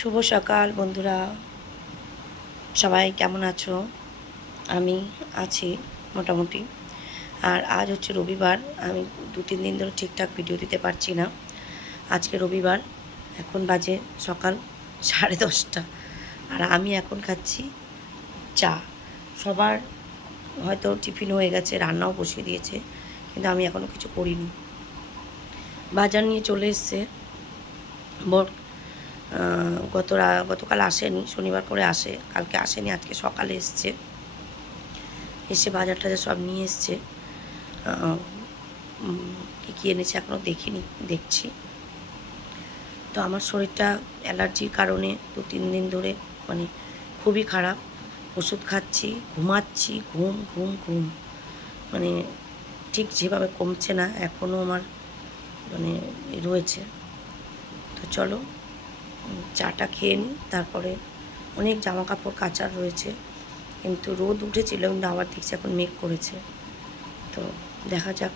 শুভ সকাল, বন্ধুরা। সবাই কেমন আছো? আমি আছি মোটামুটি। আর আজ হচ্ছে রবিবার। আমি দু তিন দিন ধরে ঠিকঠাক ভিডিও দিতে পারছি না। আজকে রবিবার। এখন বাজে সকাল সাড়ে দশটা। আর আমি এখন খাচ্ছি চা। সবার হয়তো টিফিন হয়ে গেছে, রান্নাও বসিয়ে দিয়েছে, কিন্তু আমি এখনও কিছু করিনি। বাজার নিয়ে চলে এসছে। বর গত গতকাল আসেনি, শনিবার করে আসে, কালকে আসেনি, আজকে সকালে এসছে। এসে বাজার টাজার সব নিয়ে এসছে। কী কী এনেছে এখনও দেখিনি, দেখছি। তো আমার শরীরটা অ্যালার্জির কারণে দু তিন দিন ধরে মানে খুবই খারাপ। ওষুধ খাচ্ছি, ঘুমাচ্ছি, ঘুম ঘুম ঘুম। মানে ঠিক যেভাবে কমছে না এখনও আমার মানে রয়েছে। তো চলো চাটা খেয়ে নিই, তারপরে অনেক জামা কাপড় কাচার রয়েছে, কিন্তু রোদ উঠেছিল কিন্তু আবার দেখছি এখন মেঘ করেছে। তো দেখা যাক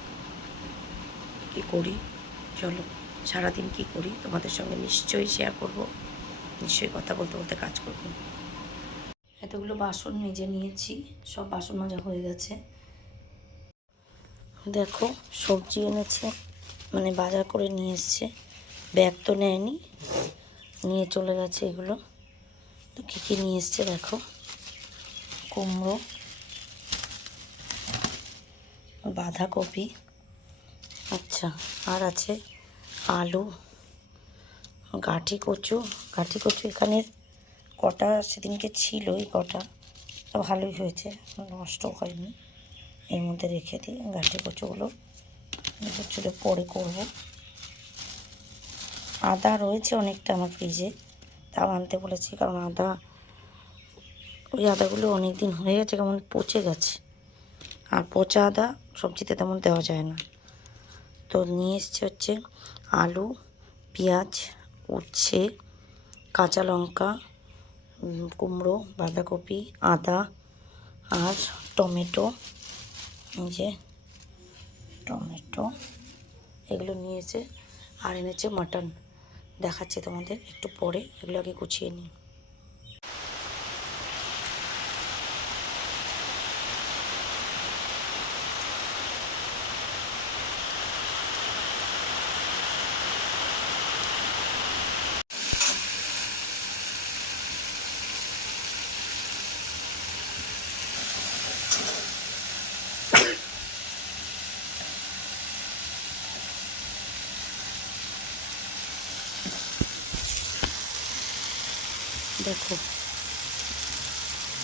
কী করি। চলো, সারাদিন কী করি? তোমাদের সঙ্গে নিশ্চয়ই শেয়ার করব। নিশ্চয়ই কথা বলতে বলতে কাজ করব। এতগুলো বাসন নিজে নিয়েছি, সব বাসন মাজা হয়ে গেছে। দেখো, সবজি এনেছে মানে বাজার করে নিয়ে এসছে। ব্যাগ তো নেয়নি। নিয়ে চলে গেছে এগুলো। তো কী কী নিয়ে এসছে দেখো। কুমড়ো, বাঁধাকপি আচ্ছা আর আছে আলু, গাঠি কচু। গাঠি কচু এখানে কটা সেদিনকে ছিল এই কটা। ভালোই হয়েছে, নষ্ট হয়নি। এর মধ্যে রেখে দিই গাঠি কচুগুলো। চুলে পরে করব। আদা রয়েছে অনেকটা আমার ফ্রিজে। তাও আনতে বলেছি, কারণ আদা, ওই আদাগুলো অনেক দিন হয়ে গেছে, কেমন পচে গেছে। আর পচা আদা সবজিতে তেমন দেওয়া যায় না। তো নিয়ে এসছে হচ্ছে আলু, পেঁয়াজ, উচ্ছে, কাঁচা লঙ্কা কুমড়ো, বাঁধাকপি, আদা আর টমেটো। এই যে টমেটো, এগুলো নিয়েছে আর এনেছে মাটন। দেখাচ্ছে তোমাদের একটু পরে এগুলো আগে গুছিয়ে নিই। দেখো।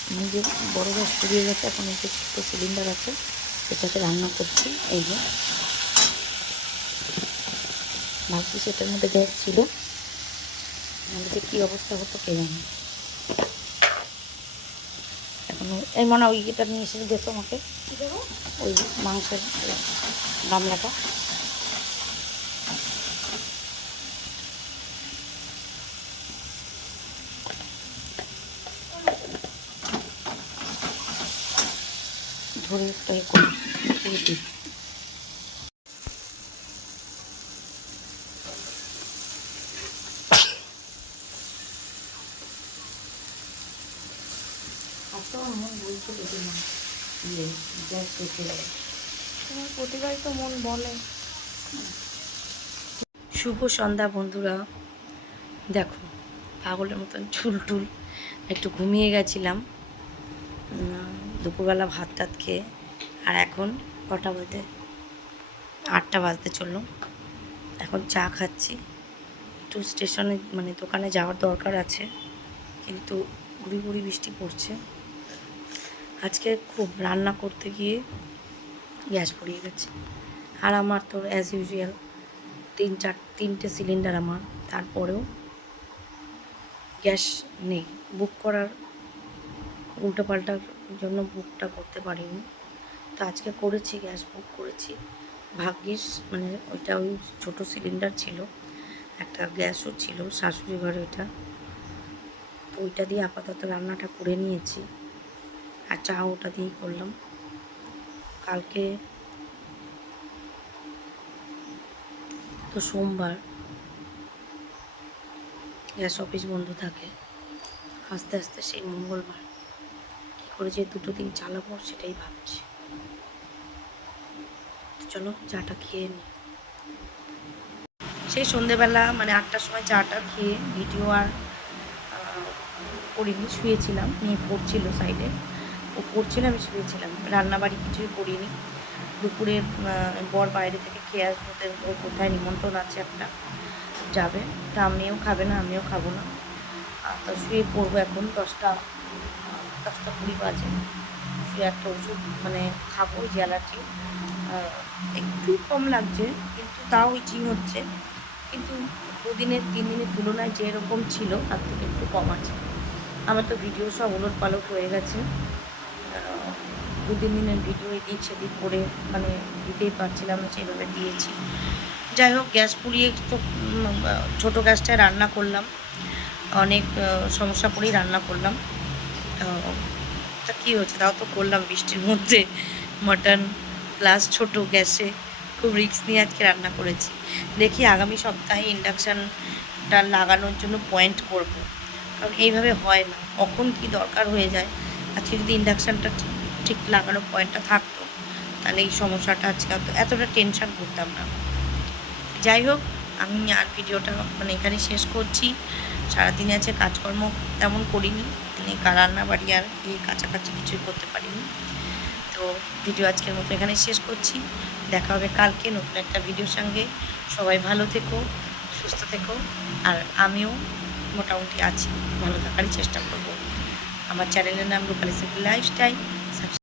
আমি যে বড় গ্যাস ফুরিয়ে গেছে, এখন এই যে ছোটো সিলিন্ডার আছে, এটাতে রান্না করছি, এই যে। ভাবছি সেটার মধ্যে গ্যাস ছিল। যে কী অবস্থা হতো কে জানে। এখন এই মনে হয় ওই ইয়েটা নিয়ে এসে দেখো আমাকে ওই মাংসের গামলাটা। ধরে একটা এ করি আচ্ছা আমার বলছে যদি না ইয়ে গ্যাস রেখে তোমার প্রতিবারই তো মন বলে। শুভ সন্ধ্যা বন্ধুরা। দেখো পাগলের মতন চুল টুল। একটু ঘুমিয়ে গেছিলাম। উম, দুপুরবেলা ভাত টাত খেয়ে আর এখন কটা বাজে আটটা বাজতে চলল। এখন চা খাচ্ছি। একটু স্টেশনে মানে দোকানে যাওয়ার দরকার আছে, কিন্তু গুড়ি গুড়ি বৃষ্টি পড়ছে। আজকে খুব রান্না করতে গিয়ে গ্যাস পড়িয়ে গেছে। আর আমার তো অ্যাজ ইউজুয়াল তিন চার, তিনটে সিলিন্ডার আমার। তারপরেও গ্যাস নেই। বুক করার উল্টোপাল্টার জন্য বুকটা করতে পারিনি। তো আজকে করেছি, গ্যাস বুক করেছি। ভাগ্যিস মানে ওইটা ওই ছোটো সিলিন্ডার ছিল। একটা গ্যাসও ছিল, শাশুড়ি ঘরে ওইটা। তো ওইটা দিয়ে আপাতত রান্নাটা করে নিয়েছি। আর চা ওটা দিয়েই করলাম। কালকে তো সোমবার গ্যাস অফিস বন্ধ থাকে। আস্তে আস্তে সেই মঙ্গলবার। করে যে দুটো দিন চালাবো সেটাই ভাবছি। চলো চাটা খেয়ে নিই সেই সন্ধেবেলা মানে আটটার সময় চাটা খেয়ে ভিডিও আর করিনি, শুয়েছিলাম। মেয়ে পড়ছিল সাইডে ও পড়ছিল, আমি শুয়েছিলাম। রান্নাবাড়ি কিছুই করিনি। দুপুরে বর বাইরে থেকে খেয়ে আসব ওর কোথায় নিমন্ত্রণ আছে একটা যাবে। তা আমিও খাবে না, আমিও খাব না। তো শুয়ে পড়ব এখন দশটা দশটা কুড়ি বাজে। শুয়ে একটা ওষুধ মানে খাব ওই অ্যালার্জি একটু কম লাগছে, কিন্তু তাও ইচিং হচ্ছে। কিন্তু দুদিনের তিন দিনের তুলনায় যেরকম ছিল, তার থেকে একটু কম আছে। আমার তো ভিডিও সব উলট পালট হয়ে গেছে। দু তিন দিনের ভিডিও এদিক সেদিক করে মানে দিতেই পারছিলাম না, সেভাবে দিয়েছি। যাই হোক, গ্যাস পুড়িয়ে তো ছোটো গ্যাসটায় রান্না করলাম। অনেক সমস্যা করেই রান্না করলাম। তা কী হচ্ছে? তাও তো করলাম বৃষ্টির মধ্যে। মাটন প্লাস ছোট গ্যাসে খুব রিক্স নিয়ে আজকে রান্না করেছি। দেখি আগামী সপ্তাহে ইন্ডাকশানটা লাগানোর জন্য পয়েন্ট করব। কারণ এইভাবে হয় না। কখন কি দরকার হয়ে যায়? আজকে যদি ইন্ডাকশানটা ঠিক লাগানোর পয়েন্টটা থাকতো, তাহলে এই সমস্যাটা আজকে এতটা টেনশন করতাম না। যাই হোক আমি আর ভিডিওটা মানে এখানে শেষ করছি। সারাদিন আছে কাজকর্ম তেমন করিনি। মানে রান্না বাড়ি আর এই কাছাকাছি কিছুই করতে পারিনি। তো ভিডিও আজকের মতো এখানে শেষ করছি। দেখা হবে কালকে নতুন একটা ভিডিওর সঙ্গে। সবাই ভালো থেকো, সুস্থ থেকো। আর আমিও মোটামুটি আছি। ভালো থাকারই চেষ্টা করব। আমার চ্যানেলের নাম রূপালী লাইফস্টাইল।